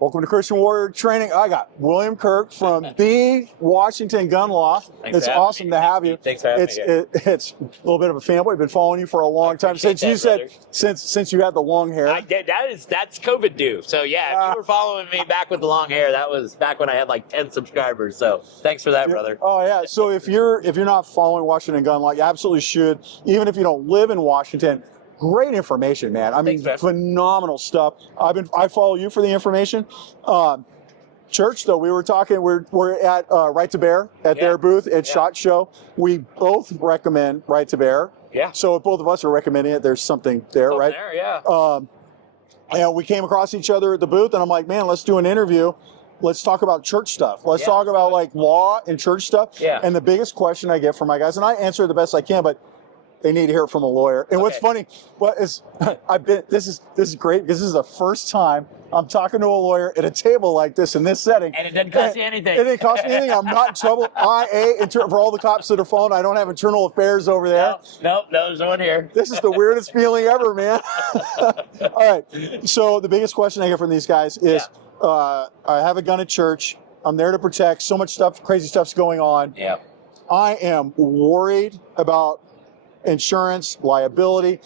Welcome to Christian Warrior Training. I got William Kirk from the Washington Gun Law. It's awesome to have you. Thanks for having me. It's a little bit of a fanboy. I've been following you for a long time. Since you said since you had the long hair. I did. That's COVID due. So yeah, if you were following me back with the long hair, that was back when I had like 10 subscribers. So thanks for that, brother. Oh yeah. So if you're not following Washington Gun Law, you absolutely should. Even if you don't live in Washington. Great information, man. I mean, phenomenal stuff. I follow you for the information. Church, though, we were talking. We're at Right to Bear at their booth at SHOT Show. We both recommend Right to Bear. Yeah. So if both of us are recommending it, there's something there, right? There, yeah. And we came across each other at the booth, and I'm like, man, let's do an interview. Let's talk about church stuff. Let's talk about like law and church stuff. Yeah. And the biggest question I get from my guys, and I answer the best I can, but they need to hear it from a lawyer. And what's funny, this is great because this is the first time I'm talking to a lawyer at a table like this in this setting. And it didn't cost you anything. It didn't cost me anything. I'm not in trouble. For all the cops that are phone, I don't have internal affairs over there. Nope, there's no one here. This is the weirdest feeling ever, man. All right. So the biggest question I get from these guys is, I have a gun at church. I'm there to protect. So much stuff, crazy stuff's going on. Yeah. I am worried about insurance, liability.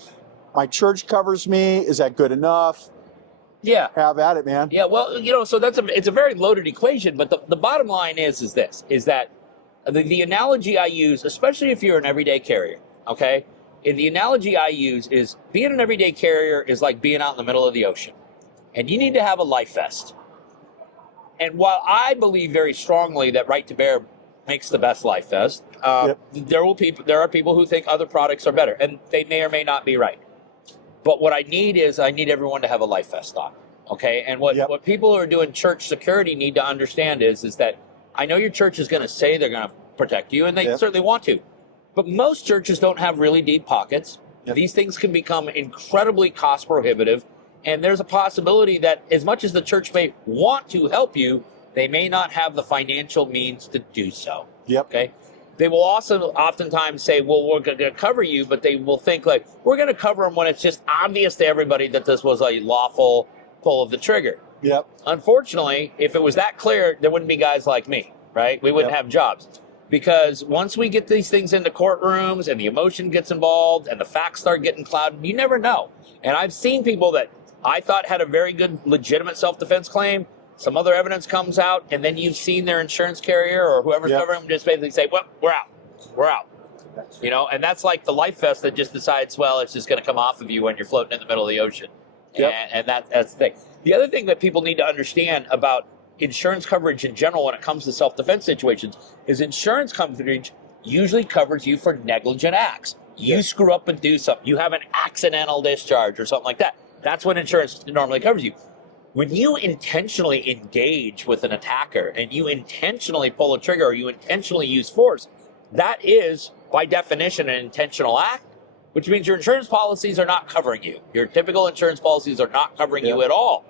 My church covers me. Is that good enough? Yeah. Have at it, man. Yeah, well, so it's a very loaded equation, but the bottom line is that the analogy I use, especially if you're an everyday carrier, okay? And the analogy I use is being an everyday carrier is like being out in the middle of the ocean. And you need to have a life vest. And while I believe very strongly that Right to Bear makes the best life vest, there are people who think other products are better, and they may or may not be right. But what I need everyone to have a life vest on, okay? And what people who are doing church security need to understand is that I know your church is going to say they're going to protect you, and they certainly want to, but most churches don't have really deep pockets. These things can become incredibly cost prohibitive, and there's a possibility that as much as the church may want to help you, they may not have the financial means to do so. Okay. They will also oftentimes say, well, we're going to cover you, but they will think like, we're going to cover them when it's just obvious to everybody that this was a lawful pull of the trigger. Unfortunately, if it was that clear, there wouldn't be guys like me, right? We wouldn't have jobs. Because once we get these things into courtrooms and the emotion gets involved and the facts start getting clouded, you never know. And I've seen people that I thought had a very good, legitimate self-defense claim. Some other evidence comes out, and then you've seen their insurance carrier or whoever's covering them just basically say, well, we're out. You know, and that's like the life vest that just decides, well, it's just going to come off of you when you're floating in the middle of the ocean. And that's the thing. The other thing that people need to understand about insurance coverage in general when it comes to self-defense situations is insurance coverage usually covers you for negligent acts. You screw up and do something. You have an accidental discharge or something like that. That's what insurance normally covers you. When you intentionally engage with an attacker and you intentionally pull a trigger or you intentionally use force, that is, by definition, an intentional act, which means your insurance policies are not covering you. Your typical insurance policies are not covering you at all.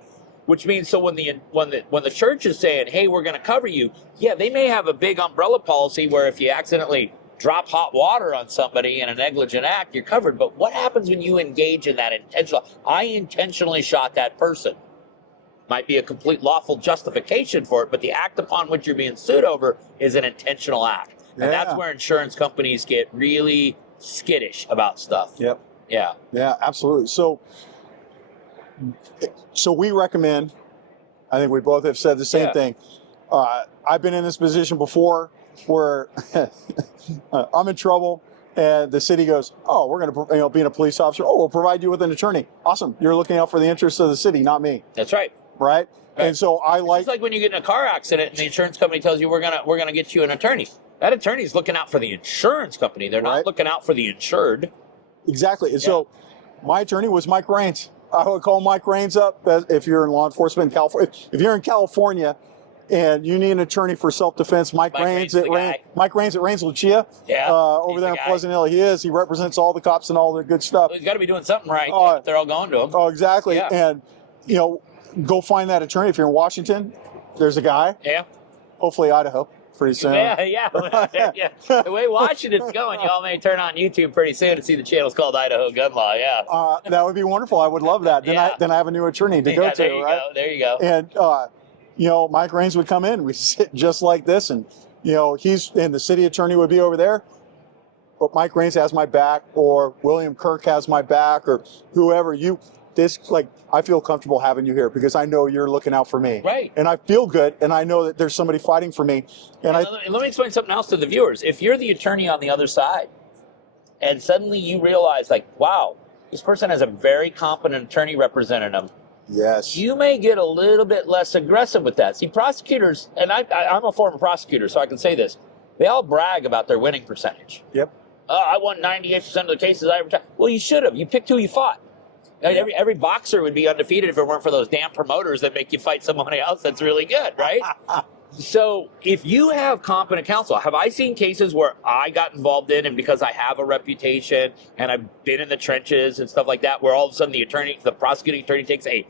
Which means, so when the church is saying, hey, we're going to cover you, they may have a big umbrella policy where if you accidentally drop hot water on somebody in a negligent act, you're covered. But what happens when you engage in that intentional? I intentionally shot that person. Might be a complete lawful justification for it, but the act upon which you're being sued over is an intentional act. And that's where insurance companies get really skittish about stuff. Yeah, absolutely. So we recommend, I think we both have said the same thing. I've been in this position before where I'm in trouble and the city goes, oh, we're going to, being a police officer, we'll provide you with an attorney. Awesome. You're looking out for the interests of the city, not me. That's right. Right? And so it's like when you get in a car accident and the insurance company tells you we're gonna get you an attorney. That attorney's looking out for the insurance company. They're not looking out for the insured. Exactly. And so my attorney was Mike Raines. I would call Mike Raines up if you're in law enforcement in California. If you're in California and you need an attorney for self-defense, Mike Raines at Raines Lucia over there in Pleasant Hill. He represents all the cops and all the good stuff. Well, he's got to be doing something right. They're all going to him. Oh, exactly. And go find that attorney. If you're in Washington, there's a guy. Hopefully Idaho. pretty soon. Yeah. The way Washington's going, y'all may turn on YouTube pretty soon to see the channel's called Idaho Gun Law. Yeah. That would be wonderful. I would love that. Then I have a new attorney to go to. There you right? go. There you go. And Mike Raines would come in. We sit just like this, and the city attorney would be over there. But Mike Raines has my back, or William Kirk has my back, or whoever. I feel comfortable having you here because I know you're looking out for me. Right. And I feel good, and I know that there's somebody fighting for me. And let me explain something else to the viewers. If you're the attorney on the other side, and suddenly you realize, wow, this person has a very competent attorney representing them. Yes. You may get a little bit less aggressive with that. See, prosecutors, and I'm a former prosecutor, so I can say this, they all brag about their winning percentage. Yep. I won 98% of the cases I ever tried. Well, you should have. You picked who you fought. Every boxer would be undefeated if it weren't for those damn promoters that make you fight somebody else that's really good, right? So if you have competent counsel, have I seen cases where I got involved in, and because I have a reputation and I've been in the trenches and stuff like that, where all of a sudden the prosecuting attorney takes a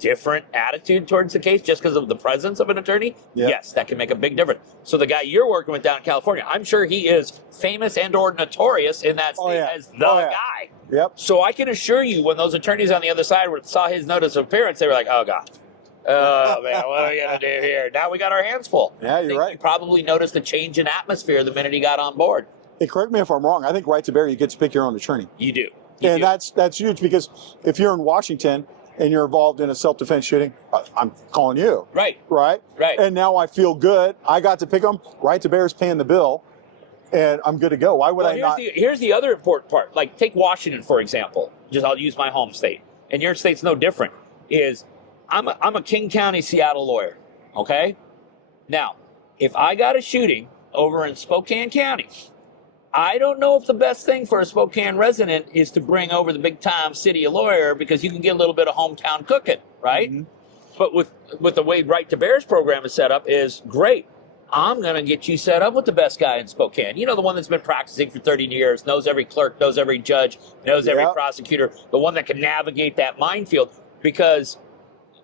different attitude towards the case just because of the presence of an attorney? Yep. Yes, that can make a big difference. So the guy you're working with down in California, I'm sure he is famous and or notorious in that state as the guy. Yep. So I can assure you, when those attorneys on the other side saw his notice of appearance, they were like, oh, God. Oh, man, what are we going to do here? Now we got our hands full. Yeah, you're right. You probably noticed a change in atmosphere the minute he got on board. Hey, correct me if I'm wrong. I think right to bear, you get to pick your own attorney. You do. That's huge, because if you're in Washington and you're involved in a self-defense shooting, I'm calling you. Right. Right? Right. And now I feel good. I got to pick them. Right to bear is paying the bill, and I'm good to go. Why would I not? Here's the other important part. Like, take Washington, for example. I'll use my home state. And your state's no different. I'm a King County, Seattle lawyer, okay? Now, if I got a shooting over in Spokane County, I don't know if the best thing for a Spokane resident is to bring over the big-time city lawyer, because you can get a little bit of hometown cooking, right? Mm-hmm. But with the way Right to Bear's program is set up is great. I'm going to get you set up with the best guy in Spokane. The one that's been practicing for 30 years, knows every clerk, knows every judge, knows every prosecutor, the one that can navigate that minefield. Because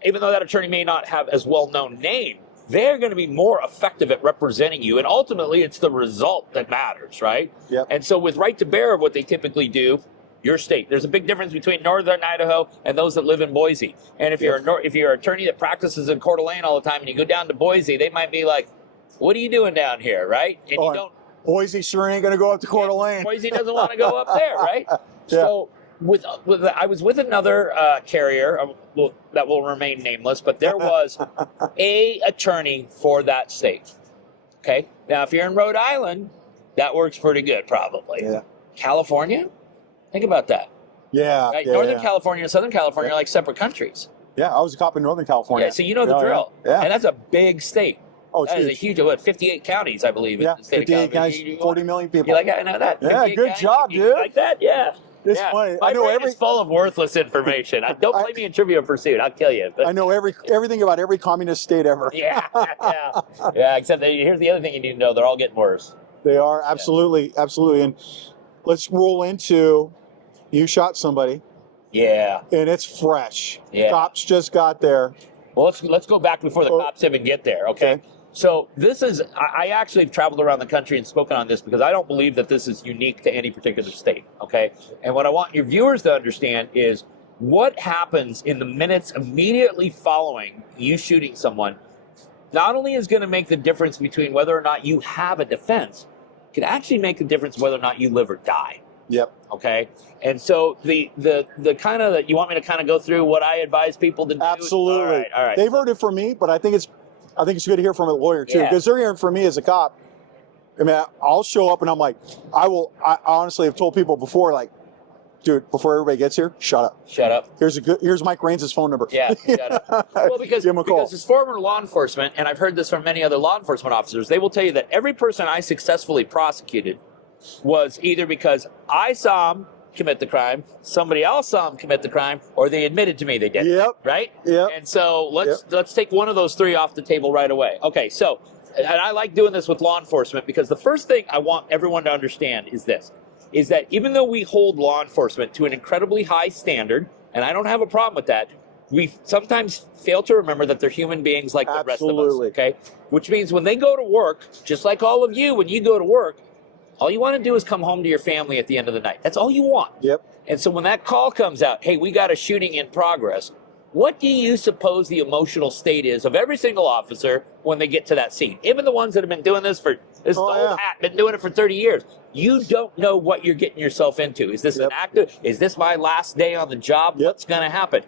even though that attorney may not have as well-known name, they're going to be more effective at representing you. And ultimately, it's the result that matters, right? Yep. And so with Right to Bear, what they typically do, your state, there's a big difference between northern Idaho and those that live in Boise. And if you're an attorney that practices in Coeur d'Alene all the time and you go down to Boise, they might be like, what are you doing down here, right? And you don't. Boise sure ain't going to go up to Coeur d'Alene. Boise doesn't want to go up there, right? Yeah. So I was with another carrier that will remain nameless, but there was a attorney for that state. Okay, now if you're in Rhode Island, that works pretty good, probably. Yeah. California, think about that. Yeah. Right? Yeah, Northern California and Southern California are like separate countries. Yeah, I was a cop in Northern California. Yeah, so you know the drill. Yeah. And that's a big state. Oh, it's that huge. is a huge, 58 counties, I believe. Yeah, in the state 58 of counties, 40 million people. You like that? I know that. Yeah, good job, dude. Like that? Yeah. It's funny. My brain is full of worthless information. Don't blame me in Trivia Pursuit. I'll kill you. But, I know everything about every communist state ever. Yeah. Except here's the other thing you need to know: they're all getting worse. They are absolutely. And let's roll into you shot somebody. Yeah. And it's fresh. Yeah. Cops just got there. Well, let's go back before the cops even get there. Okay. So this is, I actually have traveled around the country and spoken on this because I don't believe that this is unique to any particular state, okay? And what I want your viewers to understand is what happens in the minutes immediately following you shooting someone not only is going to make the difference between whether or not you have a defense, it can actually make the difference whether or not you live or die. Yep. Okay. And so the kind of, you want me to kind of go through what I advise people to do? Absolutely. All right. They've heard it from me, but I think it's good to hear from a lawyer too, because they're hearing from me as a cop. I mean, I'll show up and I'm like, I honestly have told people before, like, dude, before everybody gets here, shut up. Shut up. Here's Mike Raines' phone number. Yeah, shut up. Well, because as former law enforcement, and I've heard this from many other law enforcement officers, they will tell you that every person I successfully prosecuted was either because I saw him commit the crime, somebody else saw him commit the crime, or they admitted to me they did. Yep. Right? Yep. And so let's take one of those three off the table right away. Okay, so, and I like doing this with law enforcement because the first thing I want everyone to understand is this, is that even though we hold law enforcement to an incredibly high standard, and I don't have a problem with that, we sometimes fail to remember that they're human beings like the rest of us, Absolutely. okay? Which means when they go to work, just like all of you, when you go to work, all you want to do is come home to your family at the end of the night. That's all you want. Yep. And so when that call comes out, hey, we got a shooting in progress, what do you suppose the emotional state is of every single officer when they get to that scene? Even the ones that have been doing this for, this old hat, been doing it for 30 years. You don't know what you're getting yourself into. Is this an active? Is this my last day on the job? What's going to happen?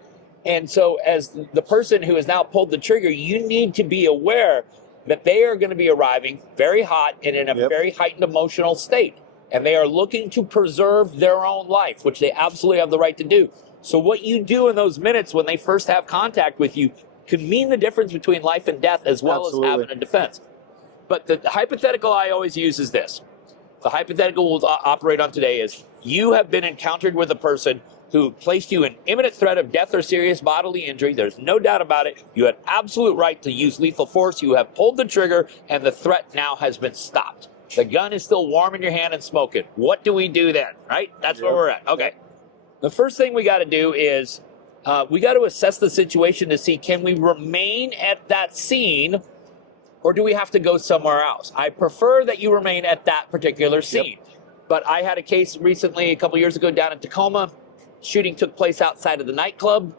And so as the person who has now pulled the trigger, you need to be aware that they are going to be arriving very hot and in a very heightened emotional state. And they are looking to preserve their own life, which they absolutely have the right to do. So what you do in those minutes when they first have contact with you could mean the difference between life and death as well as having a defense. But the hypothetical I always use is this. The hypothetical we'll operate on today is you have been encountered with a person who placed you in imminent threat of death or serious bodily injury. There's no doubt about it. You had absolute right to use lethal force. You have pulled the trigger, and the threat now has been stopped. The gun is still warm in your hand and smoking. What do we do then, right? That's where we're at. Okay. The first thing we got to do is we got to assess the situation to see, can we remain at that scene or do we have to go somewhere else? I prefer that you remain at that particular scene. But I had a case recently, a couple years ago, down in Tacoma. Shooting took place outside of the nightclub.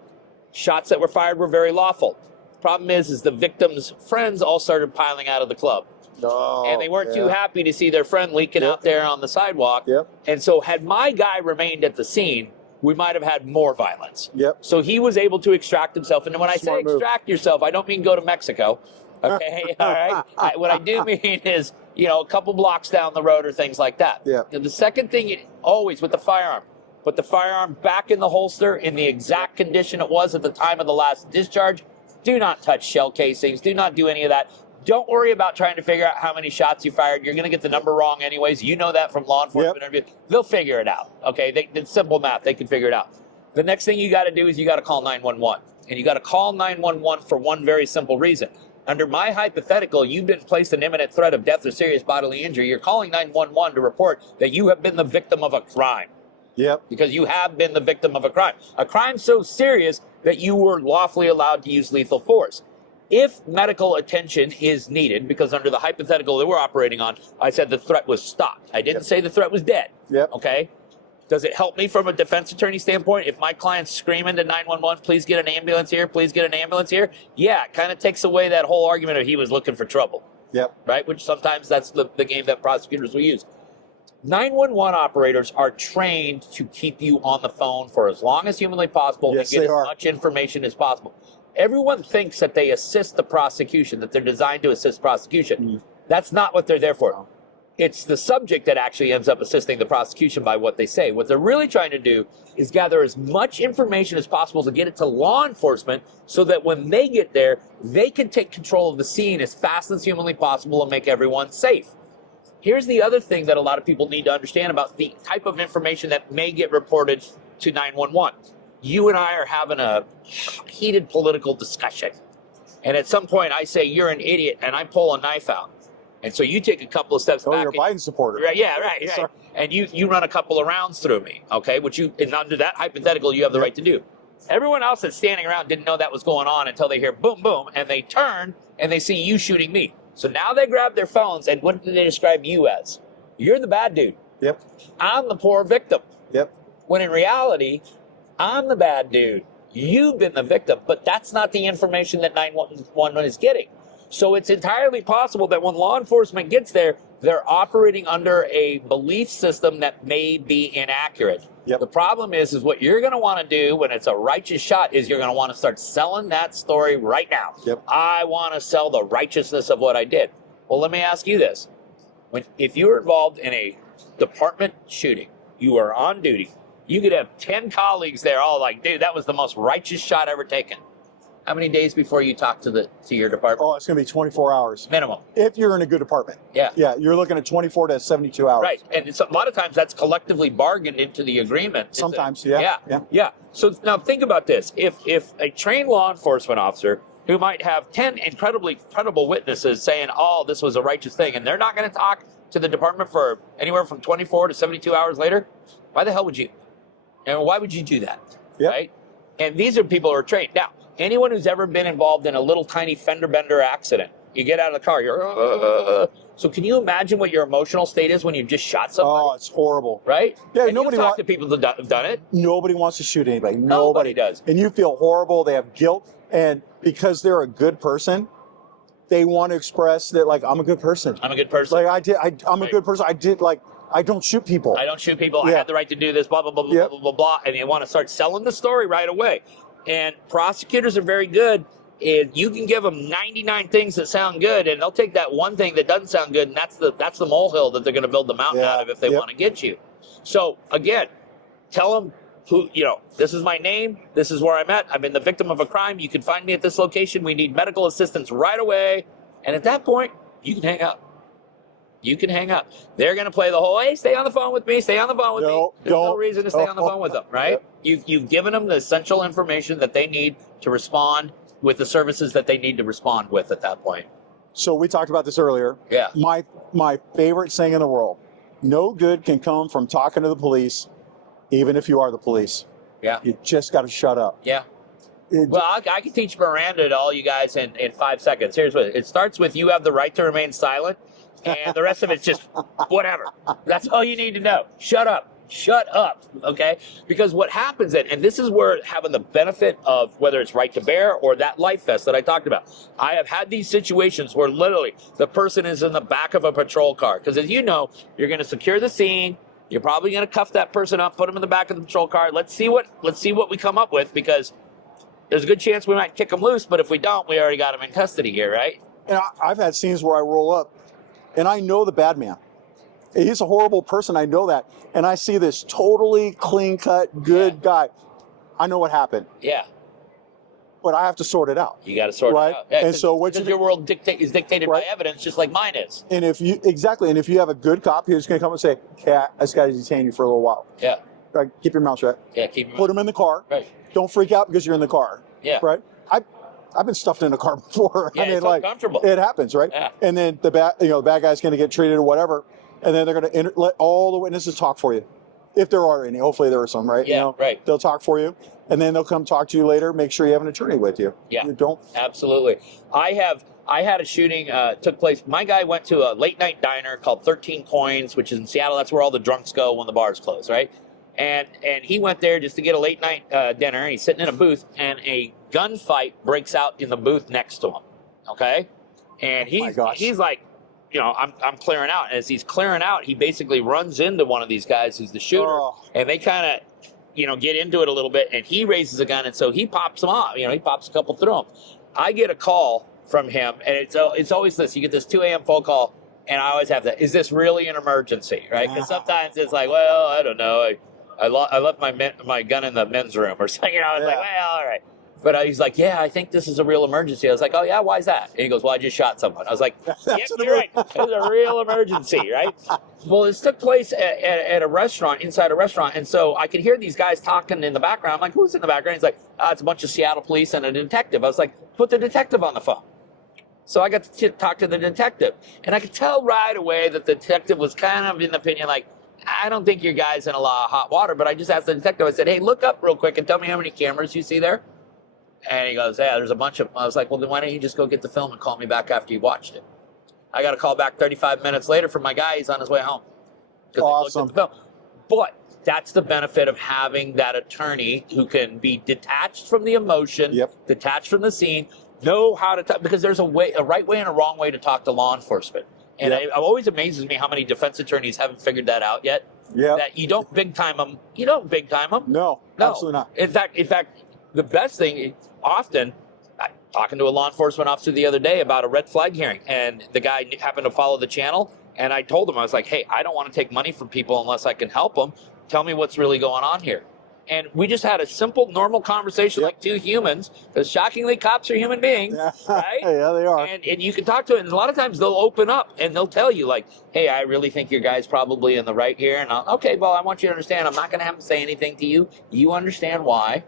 Shots that were fired were very lawful. Problem is the victim's friends all started piling out of the club. And they weren't too happy to see their friend leaking out there on the sidewalk. And so had my guy remained at the scene, we might have had more violence. So he was able to extract himself. And when I say extract yourself, I don't mean go to Mexico. Okay, all right? What I do mean is, you know, a couple blocks down the road or things like that. And the second thing, always with the firearm, put the firearm back in the holster in the exact condition it was at the time of the last discharge. Do not touch shell casings. Do not do any of that. Don't worry about trying to figure out how many shots you fired. You're going to get the number wrong anyways. You know that from law enforcement interviews. They'll figure it out. Okay, it's simple math. They can figure it out. The next thing you got to do is you got to call 911. And you got to call 911 for one very simple reason. Under my hypothetical, you've been placed in imminent threat of death or serious bodily injury. You're calling 911 to report that you have been the victim of a crime. Because you have been the victim of a crime so serious that you were lawfully allowed to use lethal force. If medical attention is needed, because under the hypothetical that we're operating on, I said the threat was stopped. I didn't say the threat was dead. Okay? Does it help me from a defense attorney standpoint if my client's screaming to 911, please get an ambulance here, please get an ambulance here? Yeah, it kind of takes away that whole argument of he was looking for trouble. Right? Which sometimes that's the game that prosecutors will use. 911 operators are trained to keep you on the phone for as long as humanly possible and get as much information as possible. Everyone thinks that they assist the prosecution, that they're designed to assist prosecution. That's not what they're there for. It's the subject that actually ends up assisting the prosecution by what they say. What they're really trying to do is gather as much information as possible to get it to law enforcement so that when they get there, they can take control of the scene as fast as humanly possible and make everyone safe. Here's the other thing that a lot of people need to understand about the type of information that may get reported to 911. You and I are having a heated political discussion. And at some point I say, you're an idiot, and I pull a knife out. And so you take a couple of steps back. You're a Biden supporter. Right. And you run a couple of rounds through me, okay? Which and under that hypothetical, you have the right to do. Everyone else that's standing around didn't know that was going on until they hear boom, boom, and they turn and they see you shooting me. So now they grab their phones, and what do they describe you as? You're the bad dude. I'm the poor victim. When in reality, I'm the bad dude. You've been the victim, but that's not the information that 911 is getting. So it's entirely possible that when law enforcement gets there, they're operating under a belief system that may be inaccurate. The problem is what you're going to want to do when it's a righteous shot is you're going to want to start selling that story right now. I want to sell the righteousness of what I did. Well, let me ask you this. If you were involved in a department shooting, you are on duty, you could have 10 colleagues there all like, dude, that was the most righteous shot ever taken. How many days before you talk to your department? Oh, it's going to be 24 hours. Minimum. If you're in a good department. Yeah, you're looking at 24 to 72 hours. Right, and a lot of times that's collectively bargained into the agreement. Sometimes, yeah. So now think about this. If a trained law enforcement officer who might have 10 incredibly credible witnesses saying, oh, this was a righteous thing, and they're not going to talk to the department for anywhere from 24 to 72 hours later, why the hell would you? And why would you do that? Right? And these are people who are trained. Now, anyone who's ever been involved in a little tiny fender bender accident, you get out of the car, you're, so can you imagine what your emotional state is when you just shot somebody? Oh, it's horrible. Right? Yeah, and nobody you talk to people that have done it. Nobody wants to shoot anybody. Nobody does. And you feel horrible. They have guilt. And because they're a good person, they want to express that, like, I'm a good person. I'm a good person. Like, I'm a good person. I don't shoot people. I don't shoot people. I had the right to do this, blah, blah, blah, blah, blah, blah, blah. And they want to start selling the story right away. And prosecutors are very good. If you can give them 99 things that sound good, and they'll take that one thing that doesn't sound good, and that's the molehill that they're going to build the mountain out of if they want to get you. So, again, tell them who, this is my name, this is where I'm at, I've been the victim of a crime, you can find me at this location, we need medical assistance right away. And at that point, you can hang up. You can hang up. They're going to play the whole, hey, stay on the phone with me, stay on the phone with me. There's no reason to stay on the phone with them, right? You've given them the essential information that they need to respond with the services that they need to respond with at that point. So we talked about this earlier. Yeah. My favorite saying in the world, no good can come from talking to the police, even if you are the police. Yeah. You just got to shut up. Yeah. Well, I can teach Miranda to all you guys in 5 seconds. Here's what it starts with: you have the right to remain silent, and the rest of it's just whatever. That's all you need to know. Shut up. Shut up, okay? Because what happens then, and this is where having the benefit of whether it's right to bear or that life vest that I talked about. I have had these situations where literally the person is in the back of a patrol car. Because as you know, you're going to secure the scene. You're probably going to cuff that person up, put them in the back of the patrol car. Let's see what we come up with, because there's a good chance we might kick them loose. But if we don't, we already got them in custody here, right? And I've had scenes where I roll up, and I know the bad man. He's a horrible person, I know that. And I see this totally clean-cut, good guy. I know what happened. Yeah. But I have to sort it out. You got to sort it out. Yeah, and so because your world is dictated by evidence, just like mine is. And if you have a good cop who's going to come and say, "Okay, I just got to detain you for a little while." Yeah. Right. Keep your mouth shut. Yeah. Keep your Put him in the car. Right. Don't freak out because you're in the car. Yeah. Right. I've been stuffed in a car before. Yeah, it's uncomfortable. It happens, right? Yeah. And then the bad guy's going to get treated or whatever. And then they're going to let all the witnesses talk for you. If there are any. Hopefully there are some, right? Yeah, right. They'll talk for you. And then they'll come talk to you later. Make sure you have an attorney with you. Yeah. You don't. Absolutely. I had a shooting took place. My guy went to a late night diner called 13 Coins, which is in Seattle. That's where all the drunks go when the bars close, right? And he went there just to get a late night dinner. And he's sitting in a booth, and a gunfight breaks out in the booth next to him. Okay? And he's like, I'm clearing out. And as he's clearing out, he basically runs into one of these guys who's the shooter. And they kind of, get into it a little bit. And he raises a gun. And so he pops them off. He pops a couple through him. I get a call from him. And it's always this. You get this 2 a.m. phone call. And I always have that. Is this really an emergency? Right? Because sometimes it's like, well, I don't know. I left my gun in the men's room or something. I was like, well, all right. But he's like, yeah, I think this is a real emergency. I was like, oh, yeah, why is that? And he goes, well, I just shot someone. I was like, yep, you're right. It's a real emergency, right? Well, this took place at a restaurant, inside a restaurant. And so I could hear these guys talking in the background. I'm like, who's in the background? He's like, it's a bunch of Seattle police and a detective. I was like, put the detective on the phone. So I got to talk to the detective. And I could tell right away that the detective was kind of in the opinion, like, I don't think your guy's in a lot of hot water. But I just asked the detective, I said, hey, look up real quick and tell me how many cameras you see there. And he goes, yeah, there's a bunch of them. I was like, well, then why don't you just go get the film and call me back after you watched it? I got a call back 35 minutes later from my guy. He's on his way home. Awesome. But that's the benefit of having that attorney who can be detached from the emotion, detached from the scene, know how to talk, because there's a right way and a wrong way to talk to law enforcement. And it always amazes me how many defense attorneys haven't figured that out yet. Yeah. That you don't big time them. You don't big time them. No, absolutely not. In fact, the best thing, often, talking to a law enforcement officer the other day about a red flag hearing, and the guy happened to follow the channel, and I told him, I was like, hey, I don't want to take money from people unless I can help them. Tell me what's really going on here. And we just had a simple, normal conversation like two humans, because shockingly, cops are human beings, right? Yeah, they are. And you can talk to it, and a lot of times they'll open up, and they'll tell you, like, hey, I really think your guy's probably in the right here. And okay, well, I want you to understand, I'm not going to have to say anything to you. You understand why.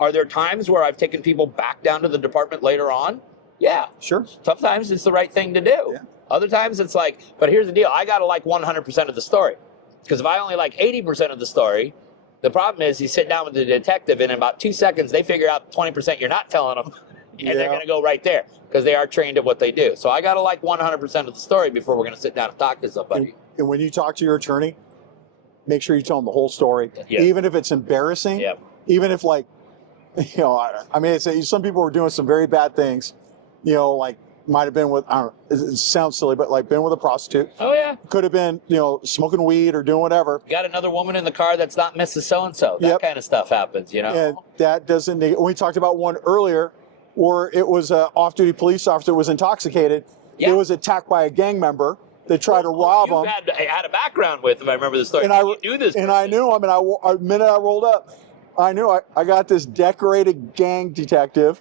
Are there times where I've taken people back down to the department later on? Yeah. Sure. Sometimes it's the right thing to do. Yeah. Other times it's like, but here's the deal. I got to like 100% of the story. Because if I only like 80% of the story, The problem is you sit down with the detective, and in about 2 seconds, they figure out 20% you're not telling them, and they're going to go right there because they are trained at what they do. So I got to like 100% of the story before we're going to sit down and talk to somebody. And when you talk to your attorney, make sure you tell them the whole story, even if it's embarrassing, even if like, you know, I mean, some people were doing some very bad things, you know, like might have been with, I don't know, it sounds silly, but like been with a prostitute. Oh, yeah. Could have been, you know, smoking weed or doing whatever. You got another woman in the car that's not Mrs. So-and-so. That kind of stuff happens, you know. And that doesn't, we talked about one earlier where it was an off-duty police officer was intoxicated. It was attacked by a gang member. They tried to rob him. Had a background with him. I remember the story. And I knew this. And I knew him. And the minute I rolled up, I knew I got this decorated gang detective.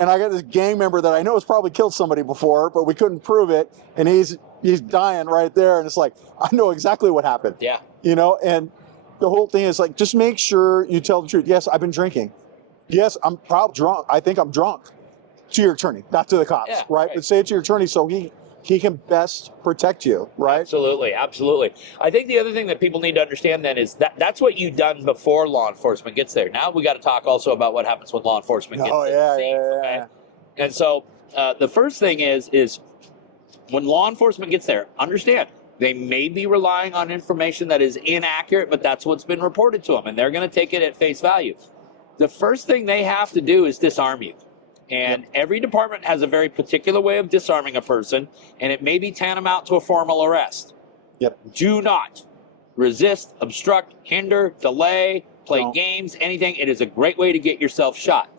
And I got this gang member that I know has probably killed somebody before, but we couldn't prove it. And he's dying right there. And it's like, I know exactly what happened. Yeah. You know, and the whole thing is like, just make sure you tell the truth. Yes, I've been drinking. Yes, I'm probably drunk. I think I'm drunk. To your attorney, not to the cops, right? But say it to your attorney so he can best protect you, right? Absolutely, absolutely. I think the other thing that people need to understand then is that's what you've done before law enforcement gets there. Now we got to talk also about what happens when law enforcement gets there. Okay? And so the first thing is when law enforcement gets there, understand they may be relying on information that is inaccurate, but that's what's been reported to them, and they're going to take it at face value. The first thing they have to do is disarm you. And every department has a very particular way of disarming a person, and it may be tantamount to a formal arrest. Do not resist, obstruct, hinder, delay, play games, anything. It is a great way to get yourself shot.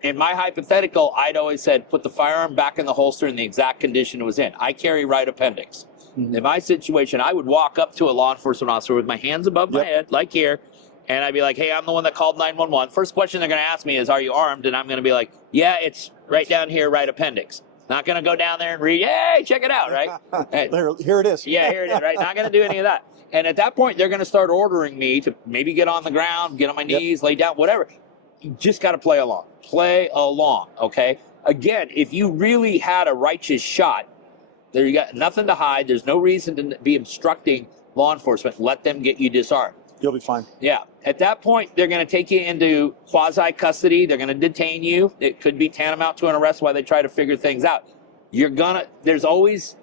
In my hypothetical, I'd always said, put the firearm back in the holster in the exact condition it was in. I carry right appendix. In my situation, I would walk up to a law enforcement officer with my hands above my head, like here, and I'd be like, hey, I'm the one that called 911. First question they're going to ask me is, are you armed? And I'm going to be like, yeah, it's right down here, right appendix. Not going to go down there and read, hey, check it out, right? Here it is. Yeah, here it is, right? Not going to do any of that. And at that point, they're going to start ordering me to maybe get on the ground, get on my knees, lay down, whatever. You just got to play along. Play along, okay? Again, if you really had a righteous shot, there you got nothing to hide. There's no reason to be obstructing law enforcement. Let them get you disarmed. You'll be fine. Yeah. At that point, they're going to take you into quasi-custody. They're going to detain you. It could be tantamount to an arrest while they try to figure things out. There's always,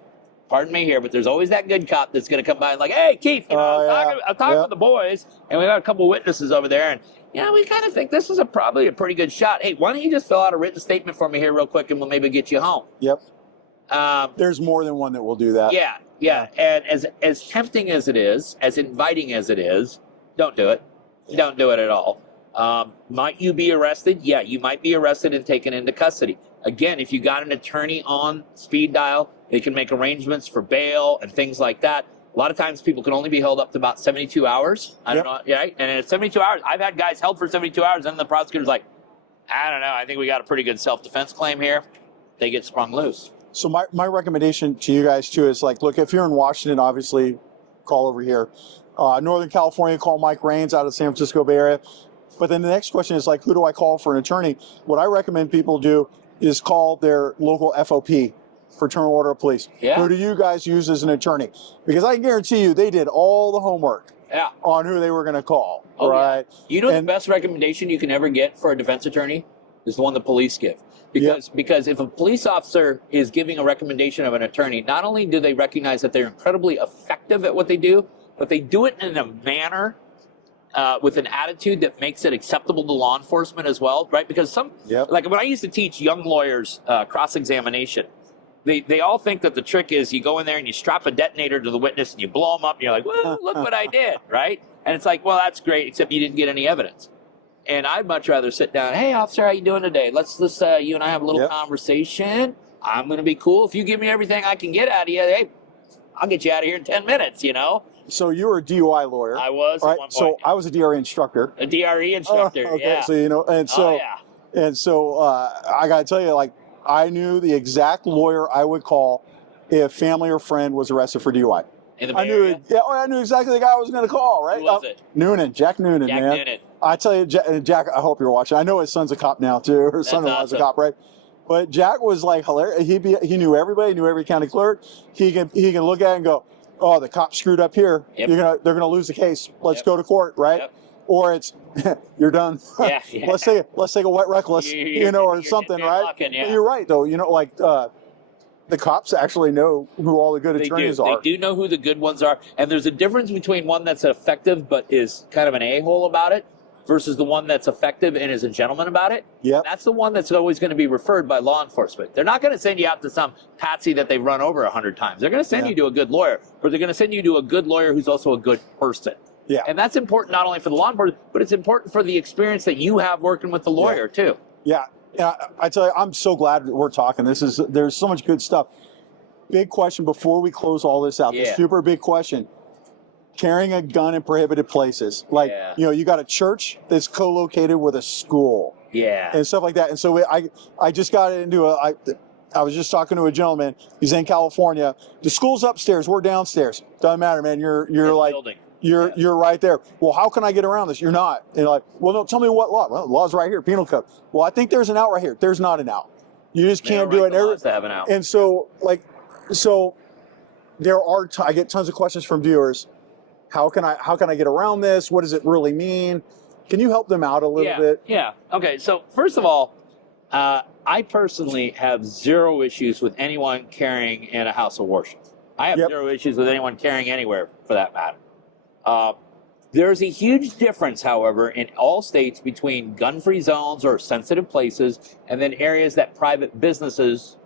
pardon me here, but there's always that good cop that's going to come by and like, hey, Keith, you know, I'm talking with the boys, and we got a couple witnesses over there, and, you know, we kind of think this is probably a pretty good shot. Hey, why don't you just fill out a written statement for me here real quick, and we'll maybe get you home. There's more than one that will do that. Yeah. And as tempting as it is, as inviting as it is, don't do it. Don't do it at all. Might you be arrested? Yeah, you might be arrested and taken into custody. Again, if you got an attorney on speed dial, they can make arrangements for bail and things like that. A lot of times people can only be held up to about 72 hours. I don't know, right? And in 72 hours, I've had guys held for 72 hours, and the prosecutor's like, I don't know, I think we got a pretty good self-defense claim here. They get sprung loose. So my recommendation to you guys, too, is like, look, if you're in Washington, obviously, call over here. Northern California, call Mike Raines out of the San Francisco Bay Area. But then the next question is like, who do I call for an attorney? What I recommend people do is call their local FOP, Fraternal Order of Police. Who do you guys use as an attorney? Because I can guarantee you they did all the homework on who they were going to call. Right? Yeah. You know, the best recommendation you can ever get for a defense attorney is the one the police give. Because if a police officer is giving a recommendation of an attorney, not only do they recognize that they're incredibly effective at what they do, but they do it in a manner with an attitude that makes it acceptable to law enforcement as well, right? Because like when I used to teach young lawyers cross-examination, they all think that the trick is you go in there and you strap a detonator to the witness and you blow them up and you're like, well, look what I did, right? And it's like, well, that's great, except you didn't get any evidence. And I'd much rather sit down, hey, officer, how you doing today? Let's you and I have a little conversation. I'm going to be cool. If you give me everything I can get out of you, hey, I'll get you out of here in 10 minutes, you know? So you were a DUI lawyer. I was at one point. So I was a DRE instructor. A DRE instructor, yeah. So, you know, and so, I got to tell you, like, I knew the exact lawyer I would call if family or friend was arrested for DUI. In the Bay Area? I knew exactly the guy I was going to call, right? Who was it? Noonan, Jack Noonan, Jack man. Noonan. I tell you, Jack, I hope you're watching. I know his son's a cop now, too. His son-in-law's a cop, right? But Jack was, like, hilarious. He knew everybody, knew every county clerk. He can look at it and go, oh, the cop screwed up here. They're gonna lose the case. Let's go to court, right? or it's you're done. Yeah. let's take a wet reckless, or something, right? Walking, yeah. But you're right though. Like the cops actually know who all the good attorneys are. They do know who the good ones are, and there's a difference between one that's effective but is kind of an a-hole about it, versus the one that's effective and is a gentleman about it. Yeah, that's the one that's always going to be referred by law enforcement. They're not going to send you out to some patsy that they've run over 100 times. They're going to send you to a good lawyer, or they're going to send you to a good lawyer who's also a good person. Yeah, and that's important not only for the law enforcement, but it's important for the experience that you have working with the lawyer too. Yeah, I tell you, I'm so glad we're talking. There's so much good stuff. Big question before we close all this out. The super big question. Carrying a gun in prohibited places. Like, you got a church that's co-located with a school. Yeah. And stuff like that. And so I just got into I was just talking to a gentleman. He's in California. The school's upstairs. We're downstairs. Doesn't matter, man. You're like, building. You're right there. Well, how can I get around this? You're not. And you're like, well, no, tell me what law. Well, the law's right here, penal code. Well, I think there's an out right here. There's not an out. You just can't do it. To have an out. And so, I get tons of questions from viewers. How can I get around this? What does it really mean? Can you help them out a little bit? Yeah. Okay. So first of all, I personally have zero issues with anyone carrying in a house of worship. I have zero issues with anyone carrying anywhere for that matter. There's a huge difference, however, in all states between gun-free zones or sensitive places and then areas that private businesses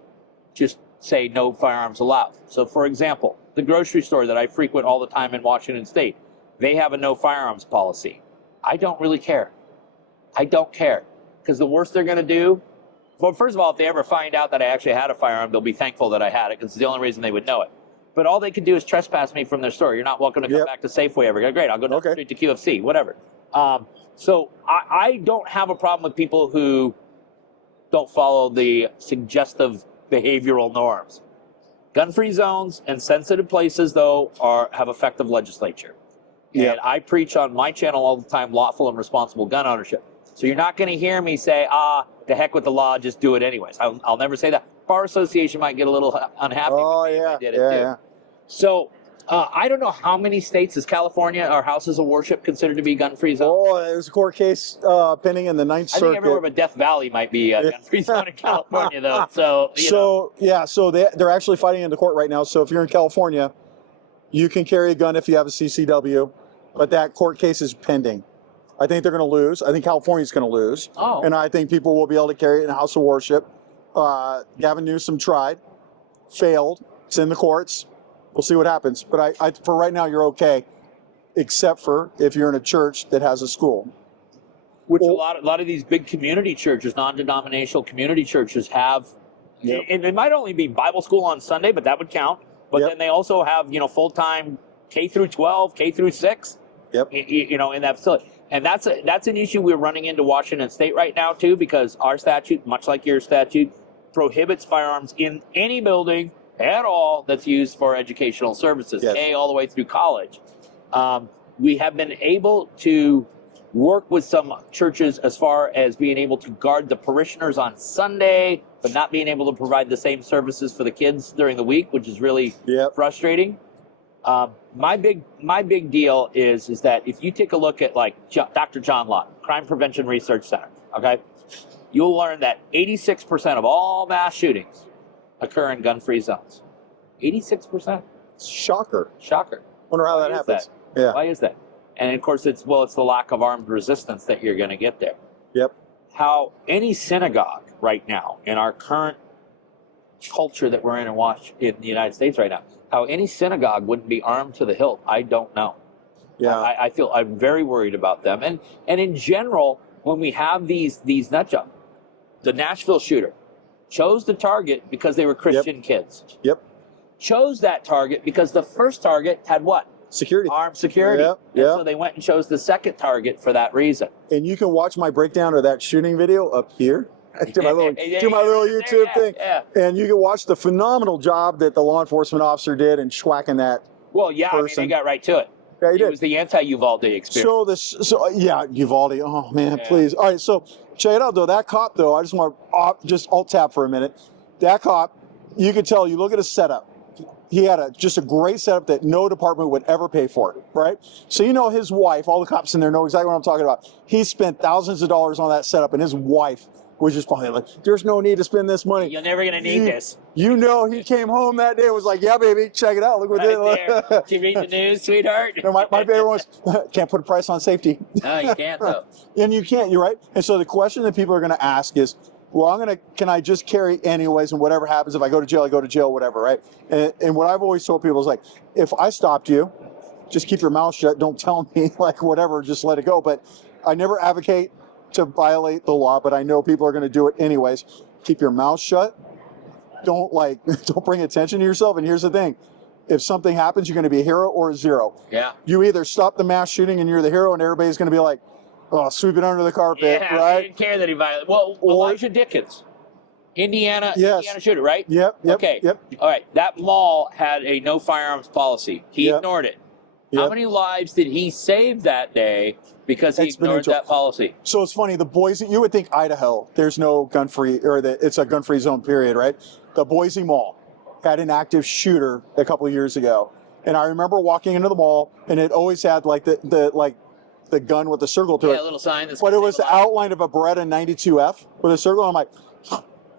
just say no firearms allowed. So, for example, the grocery store that I frequent all the time in Washington State, they have a no firearms policy. I don't really care. I don't care. Because the worst they're going to do, well, first of all, if they ever find out that I actually had a firearm, they'll be thankful that I had it because it's the only reason they would know it. But all they could do is trespass me from their store. You're not welcome to come back to Safeway ever. Great, I'll go down the street to QFC, whatever. So I don't have a problem with people who don't follow the suggestive behavioral norms. Gun-free zones and sensitive places, though, have effective legislature. And I preach on my channel all the time lawful and responsible gun ownership. So you're not going to hear me say, the heck with the law, just do it anyways. I'll never say that. Bar Association might get a little unhappy with me if I did it too. So I don't know how many states is California or houses of worship considered to be gun-free zones. Oh, there's a court case pending in the Ninth Circuit. I think everywhere but Death Valley might be a gun-free zone in California, though. So they're actually fighting in the court right now. So if you're in California, you can carry a gun if you have a CCW, but that court case is pending. I think they're going to lose. I think California's going to lose. And I think people will be able to carry it in a house of worship. Gavin Newsom tried, failed. It's in the courts. We'll see what happens. But I for right now, you're okay, except for if you're in a church that has a school. Which a lot of these big community churches, non-denominational community churches have. And it might only be Bible school on Sunday, but that would count. But then they also have, full-time K through 12, K through 6. In that facility. And that's an issue we're running into Washington State right now, too, because our statute, much like your statute, prohibits firearms in any building at all that's used for educational services, K all the way through college. We have been able to work with some churches as far as being able to guard the parishioners on Sunday, but not being able to provide the same services for the kids during the week, which is really frustrating. My big deal is that if you take a look at like Dr. John Lott, Crime Prevention Research Center, okay, you'll learn that 86% of all mass shootings occur in gun-free zones. 86%. Shocker. Wonder how that happens. Why is that? And of course, it's the lack of armed resistance that you're going to get there. How any synagogue right now in our current culture that we're in the United States right now, how any synagogue wouldn't be armed to the hilt, I don't know. I'm very worried about them. And in general, when we have these nut jobs, the Nashville shooter chose the target because they were Christian kids. Chose that target because the first target had what? Security. Armed security. So they went and chose the second target for that reason. And you can watch my breakdown of that shooting video up here. To my little YouTube thing. And you can watch the phenomenal job that the law enforcement officer did in schwacking that person. He got right to it. He did. It was the anti-Uvalde experience. Uvalde. Oh, man, please. All right, so check it out, though. That cop, though, I just want to just alt-tab for a minute. That cop, you could tell, you look at his setup. he had just a great setup that no department would ever pay for, right? So you know his wife, all the cops in there know exactly what I'm talking about. He spent thousands of dollars on that setup, and his wife was just probably like, there's no need to spend this money. You're never going to need this. You know, he came home that day and was like, yeah, baby, check it out. Look what Right there. Did you read the news, sweetheart? No, my favorite was, can't put a price on safety. No, you can't, though. And you can't, you're right. And so the question that people are going to ask is, well, can I just carry anyways, and whatever happens, if I go to jail, I go to jail, whatever, right? And what I've always told people is like, if I stopped you, just keep your mouth shut. Don't tell me, like, whatever, just let it go. But I never advocate to violate the law, but I know people are going to do it anyways. Keep your mouth shut. Don't bring attention to yourself. And here's the thing. If something happens, you're going to be a hero or a zero. Yeah. You either stop the mass shooting and you're the hero and everybody's going to be like, oh, sweep it under the carpet, yeah, right? I didn't care that he violated. Well, Elijah Dickens, Indiana shooter, right? Yep. Okay. Yep. All right. That mall had a no firearms policy. He ignored it. How many lives did he save that day because he ignored that policy? So it's funny, the Boise, you would think Idaho, there's no gun-free, or it's a gun-free zone, period, right? The Boise Mall had an active shooter a couple of years ago. And I remember walking into the mall, and it always had like the gun with the circle to it. Yeah, a little sign. But it was the outline of a Beretta 92F with a circle, and I'm like,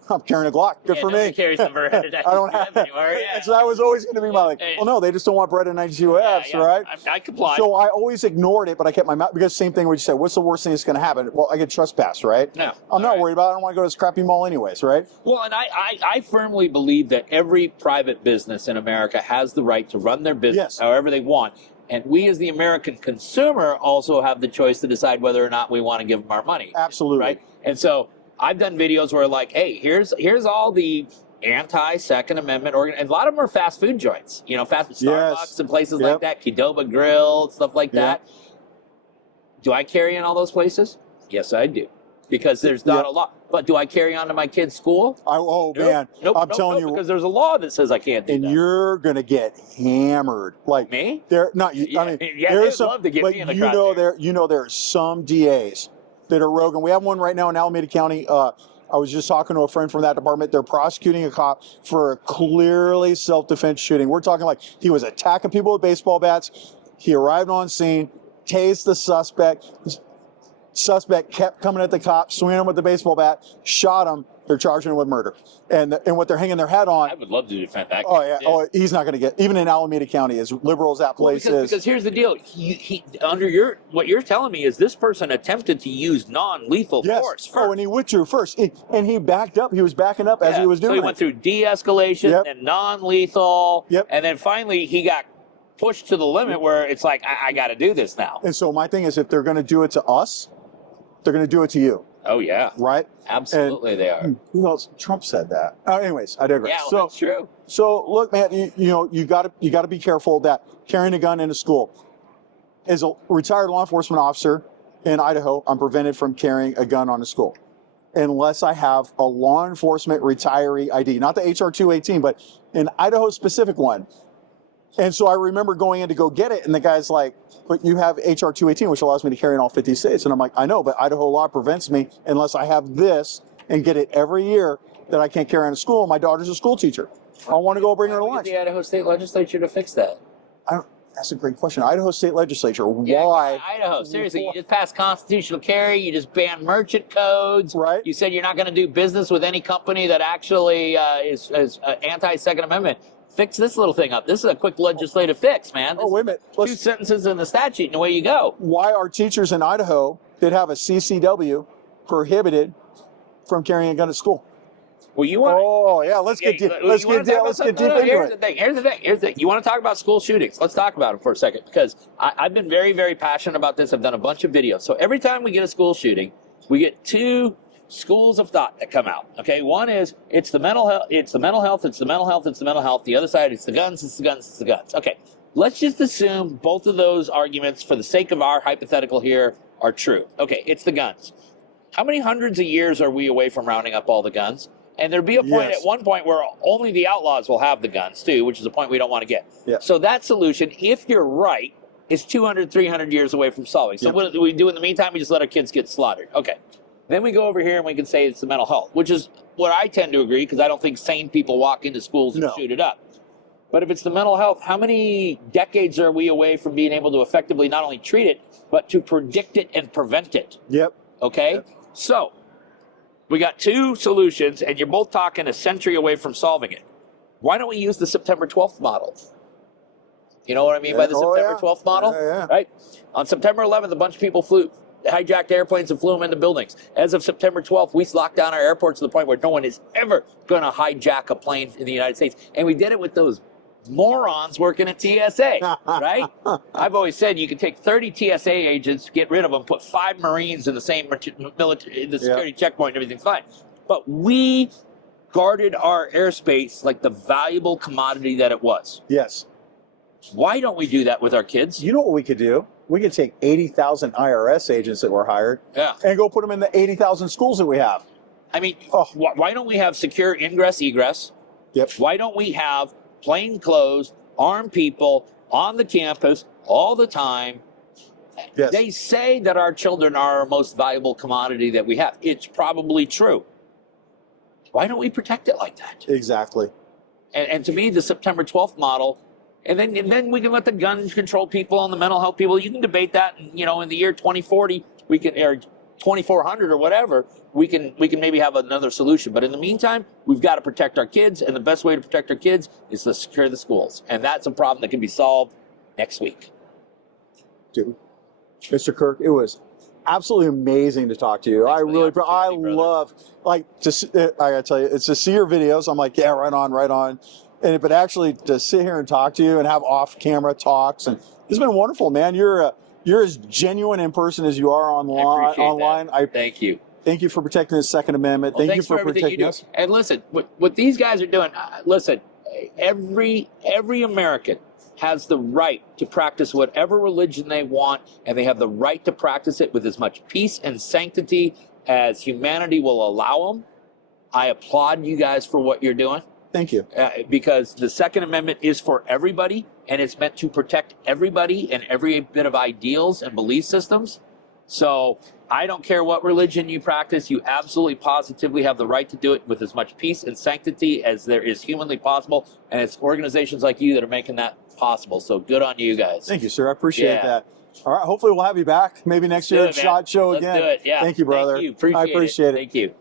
I'm carrying a Glock. Good for me. Carries the Beretta 92F I don't have anymore. Yeah. So that was always going to be my well, no, they just don't want Beretta 92Fs, right? I complied. So I always ignored it, but I kept my mouth, because same thing we just said, what's the worst thing that's going to happen? Well, I get trespassed, right? No. I'm not worried about it. I don't want to go to this crappy mall anyways, right? Well, and I firmly believe that every private business in America has the right to run their business however they want. And we as the American consumer also have the choice to decide whether or not we want to give them our money. Absolutely. Right? And so I've done videos where like, hey, here's all the anti-Second Amendment and a lot of them are fast food joints, you know, Starbucks and places like that, Qdoba Grill, stuff like that. Do I carry in all those places? Yes, I do. Because there's not a law. But do I carry on to my kid's school? Man, I'm telling you. Because there's a law that says I can't do that. And you're going to get hammered. Like me? They're not you. I mean, there's some, love to get me in the there are some DAs that are rogue. And we have one right now in Alameda County. I was just talking to a friend from that department. They're prosecuting a cop for a clearly self-defense shooting. We're talking like he was attacking people with baseball bats. He arrived on scene, tased the suspect. Suspect kept coming at the cop, swinging him with the baseball bat, shot him. They're charging him with murder. And what they're hanging their hat on. I would love to defend that. Oh, yeah. Oh, he's not going to get, even in Alameda County, as liberal as that place is. Because here's the deal. He under what you're telling me is this person attempted to use non-lethal force first. Oh, and he withdrew first. And he backed up. He was backing up as he was doing it. So he went through de-escalation and non-lethal. And then finally he got pushed to the limit where it's like, I got to do this now. And so my thing is, if they're going to do it to us, they're going to do it to you. Oh, yeah. Right? Absolutely, they are. Who else? Trump said that. Anyways, I digress. Yeah, well, that's true. So look, man, you got to be careful that carrying a gun into school. As a retired law enforcement officer in Idaho, I'm prevented from carrying a gun on a school unless I have a law enforcement retiree ID, not the HR 218, but an Idaho specific one. And so I remember going in to go get it, and the guy's like, but you have HR 218, which allows me to carry in all 50 states. And I'm like, I know, but Idaho law prevents me unless I have this and get it every year that I can't carry on to school. My daughter's a school teacher. I want to go bring her to lunch. The Idaho State Legislature to fix that. That's a great question. Idaho State Legislature. Yeah, why? Idaho, seriously, you just passed constitutional carry. You just banned merchant codes. Right. You said you're not going to do business with any company that actually is anti-Second Amendment. Fix this little thing up. This is a quick legislative fix, man. Wait a minute. Two sentences in the statute and away you go. Why are teachers in Idaho that have a CCW prohibited from carrying a gun at school? Well, you want? Oh, yeah. Let's get deep into it. Here's the thing. You want to talk about school shootings? Let's talk about it for a second, because I've been very, very passionate about this. I've done a bunch of videos. So every time we get a school shooting, we get two schools of thought that come out. Okay, one is it's the mental health, it's the mental health. The other side, it's the guns. Okay, let's just assume both of those arguments, for the sake of our hypothetical here, are true. Okay, it's the guns. How many hundreds of years are we away from rounding up all the guns? And there'd be a point at one point where only the outlaws will have the guns too, which is a point we don't want to get. So that solution, if you're right, is 200, 300 years away from solving. So what do we do in the meantime? We just let our kids get slaughtered. Okay. Then we go over here and we can say it's the mental health, which is what I tend to agree, because I don't think sane people walk into schools and shoot it up. But if it's the mental health, how many decades are we away from being able to effectively not only treat it, but to predict it and prevent it? Yep. Okay? Yep. So, we got two solutions, and you're both talking a century away from solving it. Why don't we use the September 12th model? You know what I mean by the September 12th model? Right? On September 11th, a bunch of people hijacked airplanes and flew them into buildings. As of September 12th, we locked down our airports to the point where no one is ever going to hijack a plane in the United States. And we did it with those morons working at TSA, right? I've always said you can take 30 TSA agents, get rid of them, put 5 Marines in the same military, in the security checkpoint, and everything's fine. But we guarded our airspace like the valuable commodity that it was. Yes. Why don't we do that with our kids? You know what we could do? We could take 80,000 IRS agents that were hired and go put them in the 80,000 schools that we have. I mean, why don't we have secure ingress, egress? Yep. Why don't we have plainclothes, armed people on the campus all the time? Yes. They say that our children are our most valuable commodity that we have. It's probably true. Why don't we protect it like that? Exactly. And to me, the September 12th model, and then we can let the gun control people and the mental health people. You can debate that. You know, in the year 2040, we can, or 2400 or whatever, we can maybe have another solution. But in the meantime, we've got to protect our kids, and the best way to protect our kids is to secure the schools. And that's a problem that can be solved next week. Dude, Mr. Kirk, it was absolutely amazing to talk to you. I love, like, I gotta tell you, it's to see your videos. I'm like, yeah, right on. But actually to sit here and talk to you and have off-camera talks, and it's been wonderful, man. You're as genuine in person as you are online. Thank you. Thank you for protecting the Second Amendment. Well, Thank you for protecting us. And listen, what these guys are doing, listen, every American has the right to practice whatever religion they want, and they have the right to practice it with as much peace and sanctity as humanity will allow them. I applaud you guys for what you're doing. Thank you. Because the Second Amendment is for everybody, and it's meant to protect everybody and every bit of ideals and belief systems. So I don't care what religion you practice, you absolutely positively have the right to do it with as much peace and sanctity as there is humanly possible. And it's organizations like you that are making that possible. So good on you guys. Thank you, sir. I appreciate that. All right. Hopefully we'll have you back maybe next year at SHOT Show again. Let's do it. Yeah. Thank you, brother. Thank you. I appreciate it. Thank you.